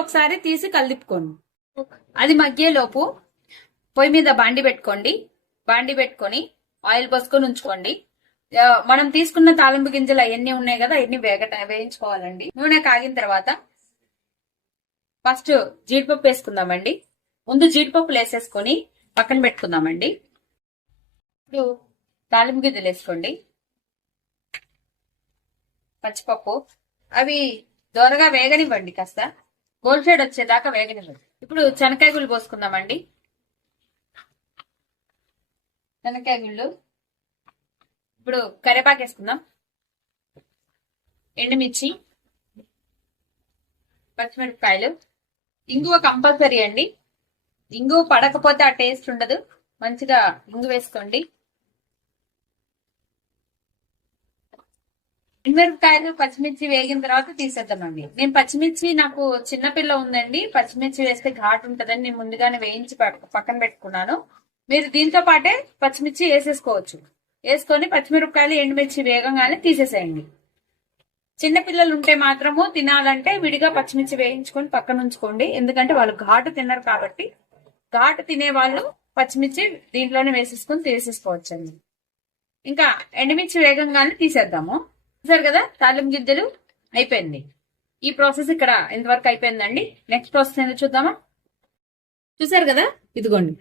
ఒకసారి తీసి కలిపుకోండి. అది మగ్గేలోపు పొయ్యి మీద బాండి పెట్టుకోండి. బాండి పెట్టుకొని ఆయిల్ పోసుకొని ఉంచుకోండి. మనం తీసుకున్న తాలింపు గింజలు అవన్నీ ఉన్నాయి కదా, అవన్నీ వేయించుకోవాలండి. నూనె కాగిన తర్వాత ఫస్ట్ జీడిపప్పు వేసుకుందామండి. ముందు జీడిపప్పులు వేసేసుకొని పక్కన పెట్టుకుందామండి. ఇప్పుడు తాలింపు గింజలు వేసుకోండి. పచ్చిపప్పు అవి దోరగా వేగనివ్వండి, కాస్త గోల్డ్ షేడ్ వచ్చేదాకా వేగనివ్వండి. ఇప్పుడు శనక్కాయ గుళ్ళు పోసుకుందామండి. శనక్కాయ గుళ్ళు, ఇప్పుడు కరివేపాకు వేసుకుందాం. ఎండుమిర్చి, పచ్చిమిరపకాయలు, ఇంగువ కంపల్సరీ అండి. ఇంగువ పడకపోతే ఆ టేస్ట్ ఉండదు. మంచిగా ఇంగు వేసుకోండి. ఎండుమిరపకాయలు, పచ్చిమిర్చి వేగిన తర్వాత తీసేద్దామండి. నేను పచ్చిమిర్చి, నాకు చిన్నపిల్ల ఉందండి, పచ్చిమిర్చి వేస్తే ఘాటు ఉంటదని నేను ముందుగానే వేయించి పక్కన పెట్టుకున్నాను. మీరు దీంతో పాటే పచ్చిమిర్చి వేసేసుకోవచ్చు. వేసుకొని పచ్చిమిరపకాయలు, ఎండుమిర్చి వేగంగానే తీసేసేయండి. చిన్నపిల్లలు ఉంటే మాత్రము తినాలంటే విడిగా పచ్చిమిర్చి వేయించుకొని పక్కన ఉంచుకోండి. ఎందుకంటే వాళ్ళు ఘాటు తినరు కాబట్టి, ఘాటు తినే వాళ్ళు పచ్చిమిర్చి దీంట్లోనే వేసేసుకొని తీసేసుకోవచ్చండి. ఇంకా ఎండుమిర్చి వేగంగానే తీసేద్దాము. చూసారు కదా, తాలింపు గింజలు అయిపోయింది. ఈ ప్రాసెస్ ఇక్కడ ఇంతవరకు అయిపోయిందండి. నెక్స్ట్ ప్రాసెస్ ఏంటో చూద్దామా? చూసారు కదా, ఇదిగోండి